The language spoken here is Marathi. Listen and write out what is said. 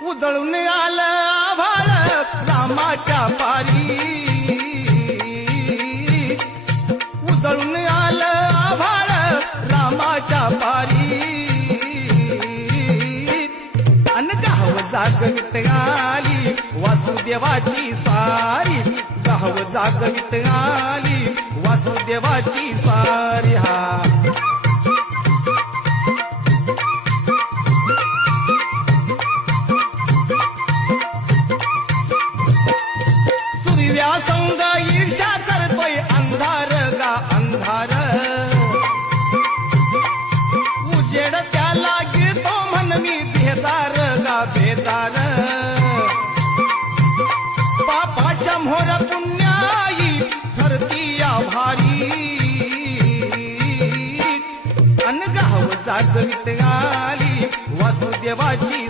उजळून आलं आभाळ रामाच्या पारी, उजळून आलं आभाळ रामाच्या पारी, अन गाव जागवित आली वासुदेवाची सारी, गाव जागवित आली वासुदेवाची सारी. हा संग ईर्षा करतोय अंधार गा अंधार, उजेड त्याला गिळतो म्हण मी बेजार गा बेजार, पापाच्या मोहर पुण्याई ठरती या भारी, अन गाव जागवित आली वासुदेवाची